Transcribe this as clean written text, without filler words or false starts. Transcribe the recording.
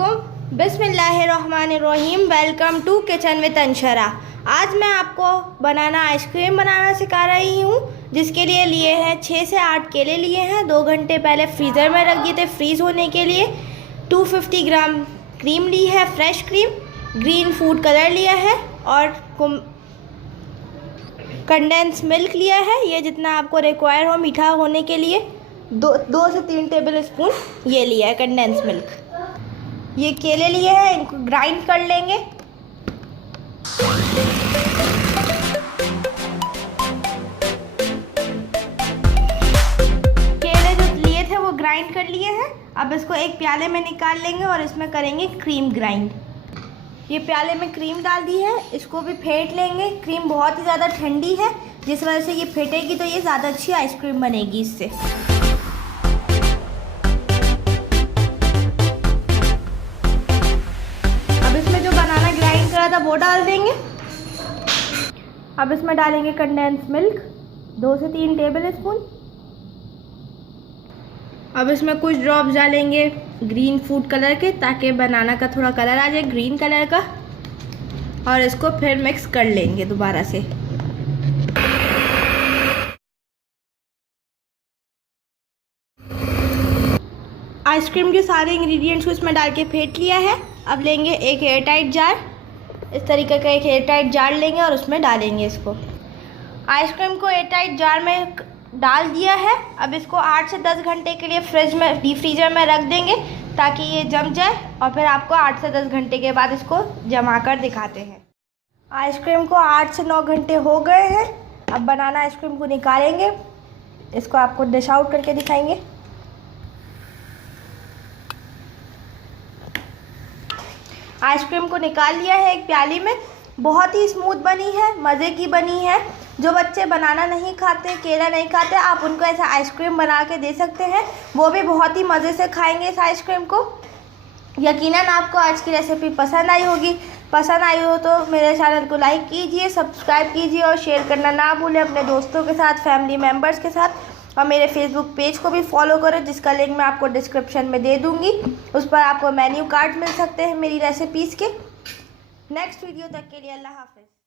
अस्सलामुअलैकुम, बिस्मिल्लाहिर्रहमानिर्रहीम। Welcome to kitchen with Anshara. आज मैं आपको आइसक्रीम बनाना सिखा रही हूँ, जिसके लिए हैं 6 से 8 केले लिए हैं। 2 घंटे पहले फ्रीज़र में रख दिए थे फ्रीज़ होने के लिए। 250 ग्राम क्रीम ली है, fresh cream. Green food colour लिया है और कंडेंस मिल्क लिया है, ये जितना आपको रिक्वायर हो मीठा होने के लिए। 2 से 3 टेबल स्पून ये लिया है कंडेंस मिल्क। ये केले लिए हैं, इनको ग्राइंड कर लेंगे। केले जो लिए थे वो ग्राइंड कर लिए हैं। अब इसको एक प्याले में निकाल लेंगे और इसमें करेंगे क्रीम ग्राइंड। ये प्याले में क्रीम डाल दी है, इसको भी फेंट लेंगे। क्रीम बहुत ही ज़्यादा ठंडी है, जिस वजह से ये फेंटेगी तो ये ज़्यादा अच्छी आइसक्रीम बनेगी इससे। अब इसमें जो बनाना ग्राइंड करा था वो डाल देंगे। अब इसमें डालेंगे कंडेंस मिल्क 2 से 3 टेबल स्पून। अब इसमें कुछ ड्रॉप्स डालेंगे ग्रीन फूड कलर के, ताकि बनाना का थोड़ा कलर आ जाए ग्रीन कलर का। और इसको फिर मिक्स कर लेंगे दोबारा से। आइसक्रीम के सारे इंग्रेडिएंट्स को इसमें डाल के फेंट लिया है। अब लेंगे एक एयर टाइट जार, इस तरीके का एक एयर टाइट जार लेंगे और उसमें डालेंगे इसको। आइसक्रीम को एयर टाइट जार में डाल दिया है। अब इसको 8 से 10 घंटे के लिए डीप फ्रीजर में रख देंगे, ताकि ये जम जाए। और फिर आपको 8 से 10 घंटे के बाद इसको जमा कर दिखाते हैं। आइसक्रीम को 8 से 9 घंटे हो गए हैं। अब बनाना आइसक्रीम को निकालेंगे, इसको आपको डिश आउट करके दिखाएंगे। आइसक्रीम को निकाल लिया है एक प्याली में। बहुत ही स्मूथ बनी है, मज़े की बनी है। जो बच्चे बनाना नहीं खाते, केला नहीं खाते, आप उनको ऐसा आइसक्रीम बना के दे सकते हैं, वो भी बहुत ही मज़े से खाएंगे इस आइसक्रीम को। यकीनन आपको आज की रेसिपी पसंद आई होगी। पसंद आई हो तो मेरे चैनल को लाइक कीजिए, सब्सक्राइब कीजिए और शेयर करना ना भूलें अपने दोस्तों के साथ, फैमिली मेम्बर्स के साथ। और मेरे फेसबुक पेज को भी फॉलो करें, जिसका लिंक मैं आपको डिस्क्रिप्शन में दे दूँगी। उस पर आपको मेन्यू कार्ड मिल सकते हैं मेरी रेसिपीज़ के। नेक्स्ट वीडियो तक के लिए अल्लाह हाफ़िज़।